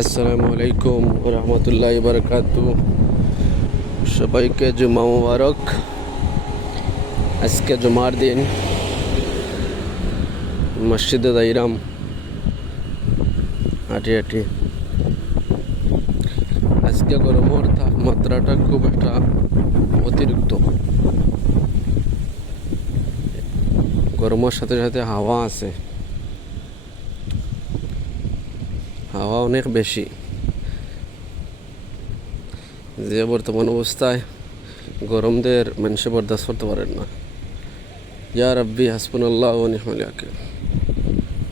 আসসালামু আলাইকুম রহমতুল্লাহি বারাকাতু। সবাইকে জুমা মুবারক। আজকে জুমার দিন মসজিদে যাইরাম হাঁটি হাঁটি। আজকে গরমের তাপমাত্রাটা খুব একটা অতিরিক্ত। গরমের সাথে সাথে হাওয়া আছে, হাওয়া অনেক বেশি, যে বর্তমান অবস্থায় গরমদের মানুষে বরদাস্ত করতে পারেন না। ইয়া রাব্বি হাসবুনাল্লাহু ওয়া নি'মাল ওয়াকিল।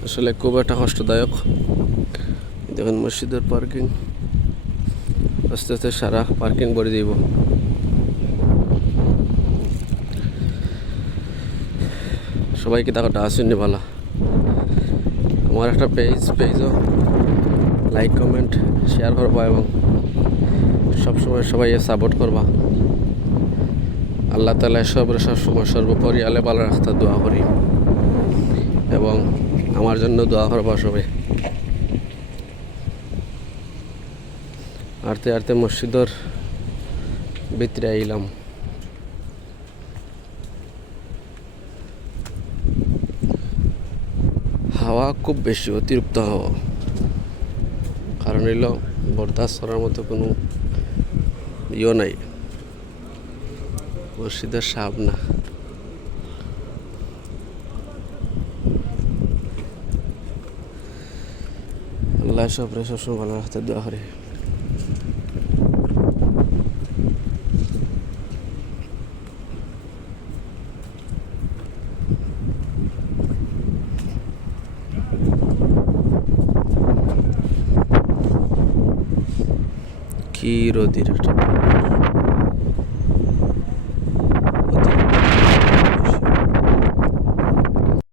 আসলে খুব একটা কষ্টদায়ক। দেখেন মসজিদের পার্কিং, আস্তে আস্তে সারা পার্কিং ভরে দিব। সবাইকে টাকাটা আসেনি ভালো। আমার একটা পেজও লাইক কমেন্ট শেয়ার করবা এবং সবসময় সবাই সাপোর্ট করবা। আল্লাহ তাআলা সবসময় সর্বোপরি আলে ভালো রাস্তা দোয়া করি এবং আমার জন্য দোয়া করবা সবাই। আরতে আরতে মসজিদের ভিতরে আইলাম। হাওয়া খুব বেশি, অতিরিক্ত হাওয়া। কারণ হইল বরদাস্ত করার মতো কোনো নাই, মসজিদের সাপ না। আল্লাহ সবসময় ভালো রাখতে দোয়া করে। কি রোদের একটা